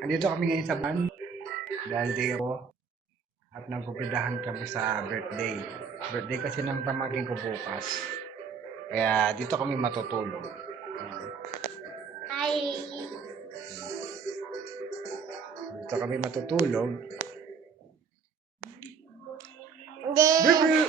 Andito kami ngayon sa van dahil di ko at nagpupidahan kami sa birthday. Birthday kasi ng pamangkin ko bukas. Kaya dito kami matutulog. Hi. Dito kami matutulog. Hindi. Bibi!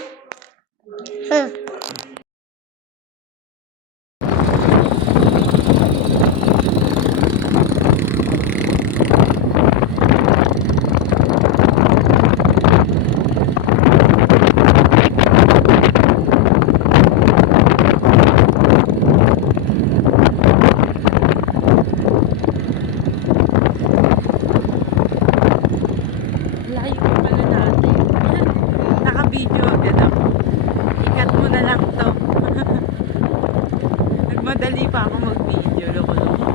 Layo pa pala natin. Naka-video agad ako. Ikat mo na lang to. Nagmadali pa ako mag-video. Loko-loko.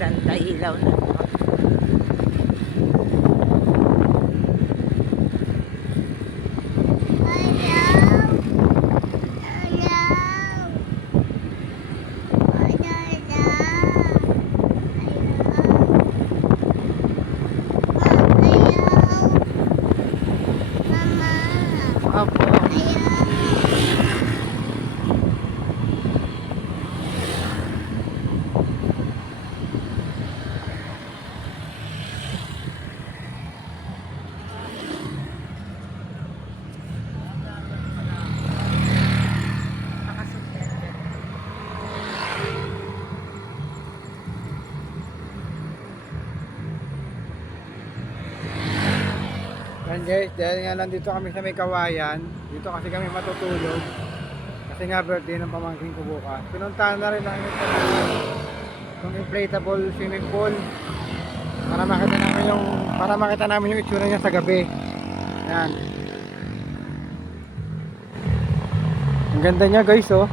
Ganda ilaw na. Opo. Nakasuspended. Yan guys, dahil nga nandito kami sa may kawayan, dito kasi kami matutulog. Kasi nga birthday ng pamangkin ko bukas. Pinuntahan na rin namin itong inflatable swimming pool para makita namin yung itsura niya sa gabi. Yan. Ang ganda niya guys oh.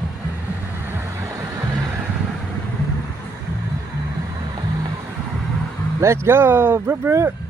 Let's go, bro bro.